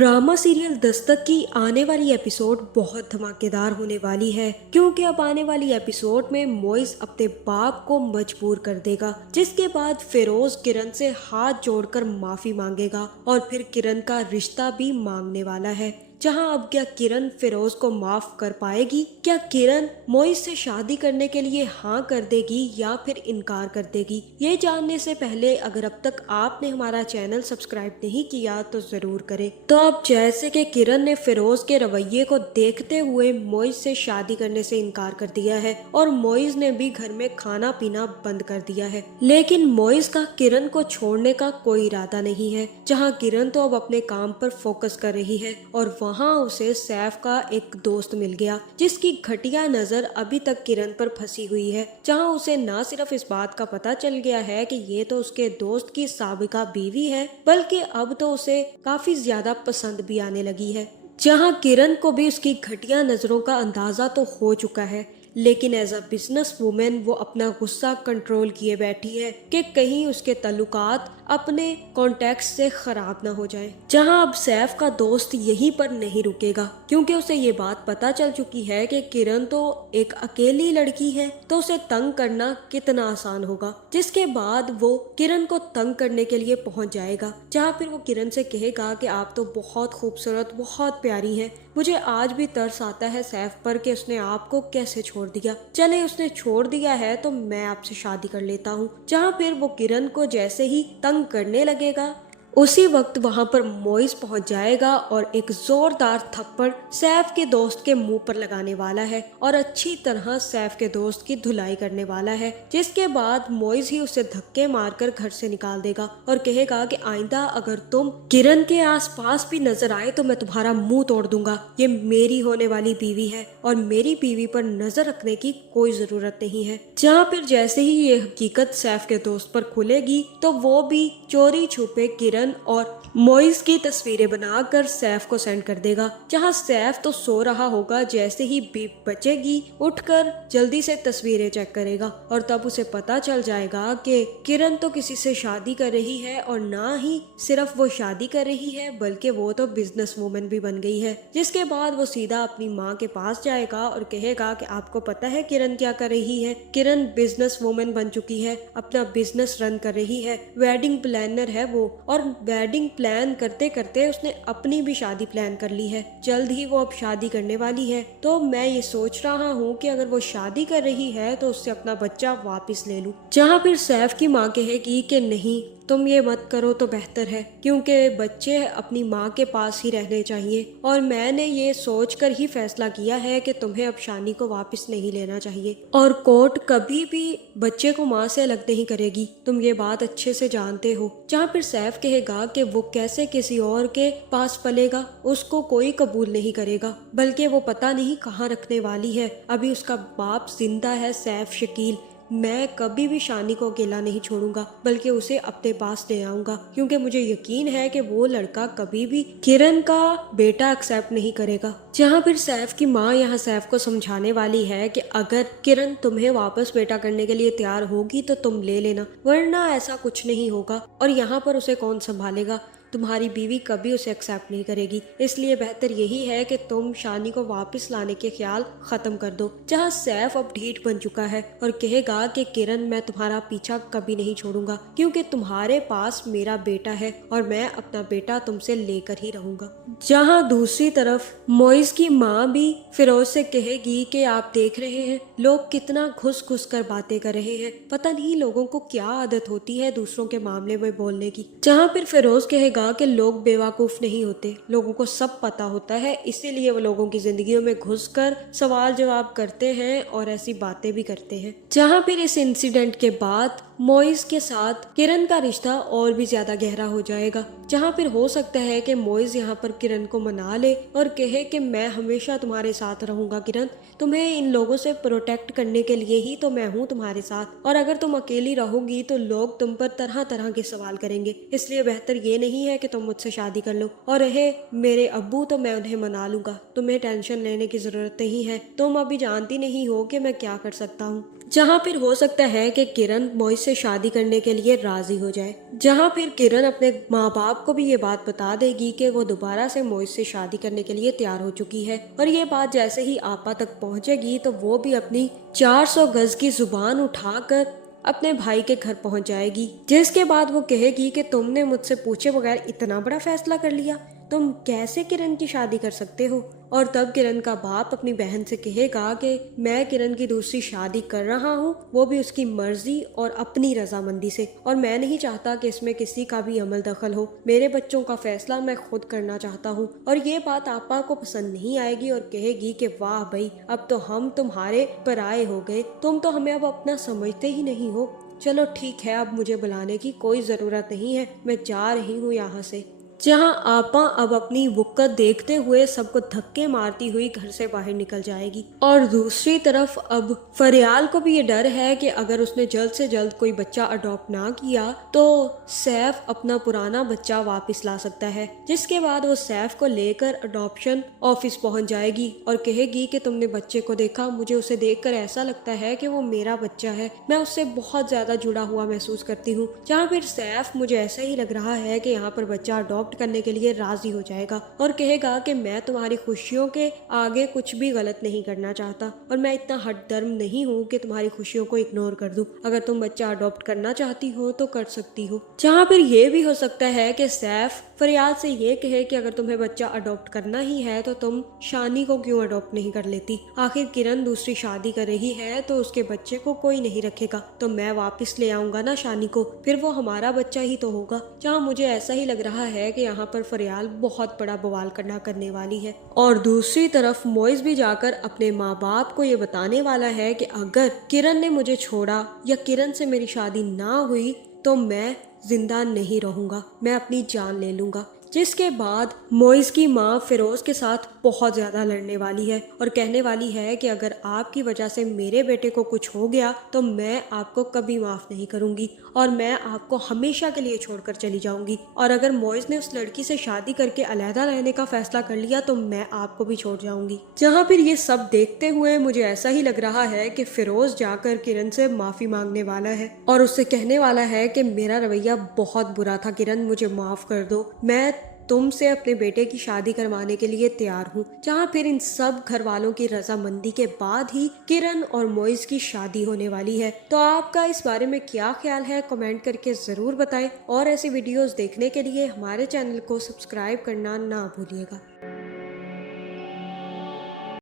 Drama serial Dastak की आने वाली एपिसोड बहुत धमाकेदार होने वाली है, क्योंकि अब आने वाली एपिसोड में मोइज अपने बाप को मजबूर कर देगा, जिसके बाद फिरोज किरण से हाथ जोड़कर माफी मांगेगा और फिर किरण का रिश्ता भी मांगने वाला है। जहां अब क्या किरण फिरोज को माफ कर पाएगी? क्या किरण मोइज से शादी करने के लिए हाँ कर देगी या फिर इनकार कर देगी? ये जानने से पहले अगर अब तक आपने हमारा चैनल सब्सक्राइब नहीं किया तो जरूर करें। तो अब जैसे कि किरण ने फिरोज के रवैये को देखते हुए मोइज से शादी करने से इनकार कर दिया है और मोइज ने भी घर में खाना पीना बंद कर दिया है, लेकिन मोइज का किरण को छोड़ने का कोई इरादा नहीं है। जहाँ किरण तो अब अपने काम पर फोकस कर रही है और वहाँ उसे सैफ का एक दोस्त मिल गया, जिसकी घटिया नजर अभी तक किरण पर फंसी हुई है। जहाँ उसे न सिर्फ इस बात का पता चल गया है कि ये तो उसके दोस्त की साबिका बीवी है, बल्कि अब तो उसे काफी ज्यादा पसंद भी आने लगी है। जहाँ किरण को भी उसकी घटिया नजरों का अंदाजा तो हो चुका है, लेकिन एज अ बिजनेस वुमेन वो अपना गुस्सा कंट्रोल किए बैठी है कि कहीं उसके ताल्लुकात अपने कॉन्टेक्ट से खराब ना हो जाए। जहां अब सैफ का दोस्त यहीं पर नहीं रुकेगा, क्योंकि उसे ये बात पता चल चुकी है कि किरण तो एक अकेली लड़की है, तो उसे तंग करना कितना आसान होगा। जिसके बाद वो किरण को तंग करने के लिए पहुंच जाएगा, जहां फिर वो किरण से कहेगा कि आप तो बहुत खूबसूरत, बहुत प्यारी हैं। मुझे आज भी तरस आता है सैफ पर कि उसने आपको कैसे छोड़ दिया। चले उसने छोड़ दिया है तो मैं आपसे शादी कर लेता हूँ। जहाँ फिर वो किरण को जैसे ही तंग करने लगेगा, उसी वक्त वहां पर मोइज पहुंच जाएगा और एक जोरदार थप्पड़ सैफ के दोस्त के मुंह पर लगाने वाला है और अच्छी तरह सैफ के दोस्त की धुलाई करने वाला है। जिसके बाद मोइज ही उसे धक्के मारकर घर से निकाल देगा और कहेगा कि आइंदा अगर तुम किरण के आसपास भी नजर आए तो मैं तुम्हारा मुंह तोड़ दूंगा। ये मेरी होने वाली बीवी है और मेरी बीवी पर नजर रखने की कोई जरूरत नहीं है। जहाँ फिर जैसे ही ये हकीकत सैफ के दोस्त पर खुलेगी तो वो भी चोरी छुपे किरण और मोइज की तस्वीरें बनाकर सैफ को सेंड कर देगा। जहां सैफ तो सो रहा होगा, जैसे ही बीप बचेगी उठकर जल्दी से तस्वीरें चेक करेगा और तब उसे पता चल जाएगा कि किरण तो किसी से शादी कर रही है और ना ही सिर्फ वो शादी कर रही है बल्कि वो तो बिजनेस वुमन भी बन गई है। जिसके बाद वो सीधा अपनी माँ के पास जाएगा और कहेगा कि आपको पता है किरण क्या कर रही है? किरण बिजनेस वुमन बन चुकी है, अपना बिजनेस रन कर रही है, वेडिंग प्लानर है वो, और वेडिंग प्लान करते करते उसने अपनी भी शादी प्लान कर ली है। जल्द ही वो अब शादी करने वाली है। तो मैं ये सोच रहा हूँ कि अगर वो शादी कर रही है तो उससे अपना बच्चा वापस ले लूं। जहाँ फिर सैफ की माँ कहेगी कि नहीं, तुम ये मत करो तो बेहतर है, क्योंकि बच्चे अपनी माँ के पास ही रहने चाहिए और मैंने ये सोचकर ही फैसला किया है कि तुम्हें अब शानी को वापस नहीं लेना चाहिए और कोर्ट कभी भी बच्चे को माँ से अलग नहीं करेगी। तुम ये बात अच्छे से जानते हो। जहाँ फिर सैफ कहेगा कि वो कैसे किसी और के पास पलेगा, उसको कोई कबूल नहीं करेगा, बल्कि वो पता नहीं कहाँ रखने वाली है। अभी उसका बाप जिंदा है, सैफ शकील। मैं कभी भी शानी को अकेला नहीं छोड़ूंगा, बल्कि उसे अपने पास ले आऊंगा, क्योंकि मुझे यकीन है कि वो लड़का कभी भी किरण का बेटा एक्सेप्ट नहीं करेगा। जहाँ फिर सैफ की माँ यहाँ सैफ को समझाने वाली है कि अगर किरण तुम्हें वापस बेटा करने के लिए तैयार होगी तो तुम ले लेना, वरना ऐसा कुछ नहीं होगा और यहाँ पर उसे कौन संभालेगा? तुम्हारी बीवी कभी उसे एक्सेप्ट नहीं करेगी। इसलिए बेहतर यही है कि तुम शानी को वापस लाने के ख्याल खत्म कर दो। जहाँ सैफ अब ढीठ बन चुका है और कहेगा कि किरण, मैं तुम्हारा पीछा कभी नहीं छोड़ूंगा, क्योंकि तुम्हारे पास मेरा बेटा है और मैं अपना बेटा तुमसे लेकर ही रहूंगा। जहाँ दूसरी तरफ मोइज की माँ भी फिरोज से कहेगी कि आप देख रहे हैं लोग कितना घुस घुस कर बातें कर रहे हैं, पता नहीं लोगों को क्या आदत होती है दूसरों के मामले में बोलने की। जहाँ फिर फिरोज कहेगा कि लोग बेवकूफ नहीं होते, लोगों को सब पता होता है, इसीलिए वो लोगों की जिंदगियों में घुसकर सवाल जवाब करते हैं और ऐसी बातें भी करते हैं। जहाँ फिर इस इंसिडेंट के बाद मोइज के साथ किरण का रिश्ता और भी ज्यादा गहरा हो जाएगा। जहाँ फिर हो सकता है कि मोइज यहाँ पर किरण को मना ले और कहे कि मैं हमेशा तुम्हारे साथ रहूंगा किरण, तुम्हें इन लोगों से प्रोटेक्ट करने के लिए ही तो मैं हूँ तुम्हारे साथ, और अगर तुम अकेली रहोगी तो लोग तुम पर तरह तरह के सवाल करेंगे, इसलिए बेहतर ये नहीं है कि तुम मुझसे शादी कर लो। और रहे मेरे अब्बू तो मैं उन्हें मना लूंगा, तुम्हें टेंशन लेने की जरूरत नहीं है, तुम अभी जानती नहीं हो कि मैं क्या कर सकता हूँ। जहाँ फिर हो सकता है कि किरण मोइज से शादी करने के लिए राजी हो जाए। जहाँ फिर किरण अपने माँ बाप को भी ये बात बता देगी कि वो दोबारा से मोइज से शादी करने के लिए तैयार हो चुकी है। और ये बात जैसे ही आपा तक पहुँचेगी तो वो भी अपनी 400 गज की जुबान उठाकर अपने भाई के घर पहुंच जाएगी, जिसके बाद वो कहेगी कि तुमने मुझसे पूछे बगैर इतना बड़ा फैसला कर लिया, तुम कैसे किरण की शादी कर सकते हो। और तब किरण का बाप अपनी बहन से कहेगा कि मैं किरण की दूसरी शादी कर रहा हूँ, वो भी उसकी मर्जी और अपनी रजामंदी से, और मैं नहीं चाहता कि इसमें किसी का भी अमल दखल हो। मेरे बच्चों का फैसला मैं खुद करना चाहता हूँ। और ये बात आपा को पसंद नहीं आएगी और कहेगी कि वाह भाई, अब तो हम तुम्हारे पराए हो गए, तुम तो हमें अब अपना समझते ही नहीं हो। चलो ठीक है, अब मुझे बुलाने की कोई जरूरत नहीं है, मैं जा रही हूँ यहाँ से। जहां आपा अब अपनी बुक्कत देखते हुए सबको धक्के मारती हुई घर से बाहर निकल जाएगी। और दूसरी तरफ अब फरियाल को भी ये डर है कि अगर उसने जल्द से जल्द कोई बच्चा अडॉप्ट ना किया तो सैफ अपना पुराना बच्चा वापस ला सकता है, जिसके बाद वो सैफ को लेकर अडॉप्शन ऑफिस पहुंच जाएगी और कहेगी कि तुमने बच्चे को देखा, मुझे उसे देखकर ऐसा लगता है कि वो मेरा बच्चा है, मैं उससे बहुत ज्यादा जुड़ा हुआ महसूस करती हूँ। जहाँ फिर सैफ मुझे ऐसा ही लग रहा है कि यहाँ पर बच्चा अडॉप्ट करने के लिए राजी हो जाएगा और कहेगा कि मैं तुम्हारी खुशियों के आगे कुछ भी गलत नहीं करना चाहता और मैं इतना हठधर्म नहीं हूँ कि तुम्हारी खुशियों को इग्नोर कर दूं। अगर तुम बच्चा अडॉप्ट करना चाहती हो तो कर सकती हो। जहाँ फिर ये भी हो सकता है कि सैफ फरियाद से ये कहे कि अगर तुम्हें बच्चा अडॉप्ट करना ही है तो तुम शानी को क्यों अडॉप्ट नहीं कर लेती, आखिर किरण दूसरी शादी कर रही है तो उसके बच्चे को कोई नहीं रखेगा, तो मैं वापस ले आऊंगा ना शानी को, फिर वो हमारा बच्चा ही तो होगा। जहाँ मुझे ऐसा ही लग रहा है कि यहाँ पर फरियाल बहुत बड़ा बवाल करने वाली है। और दूसरी तरफ मोइज भी जाकर अपने माँ बाप को ये बताने वाला है कि अगर किरण ने मुझे छोड़ा या किरण से मेरी शादी ना हुई तो मैं जिंदा नहीं रहूंगा, मैं अपनी जान ले लूंगा। जिसके बाद मोइज की माँ फिरोज के साथ बहुत ज्यादा लड़ने वाली है और कहने वाली है कि अगर आपकी वजह से मेरे बेटे को कुछ हो गया तो मैं आपको कभी माफ नहीं करूंगी और मैं आपको हमेशा के लिए छोड़कर चली जाऊंगी, और अगर मोइज ने उस लड़की से शादी करके अलहदा रहने का फैसला कर लिया तो मैं आपको भी छोड़ जाऊंगी। जहाँ फिर ये सब देखते हुए मुझे ऐसा ही लग रहा है कि फिरोज जाकर किरण से माफी मांगने वाला है और उससे कहने वाला है कि मेरा रवैया बहुत बुरा था किरण, मुझे माफ कर दो, मैं तुमसे अपने बेटे की शादी करवाने के लिए तैयार हूँ। जहाँ फिर इन सब घर वालों की रजामंदी के बाद ही किरण और मोइज की शादी होने वाली है। तो आपका इस बारे में क्या ख्याल है, कमेंट करके जरूर बताएं और ऐसी वीडियोस देखने के लिए हमारे चैनल को सब्सक्राइब करना ना भूलिएगा।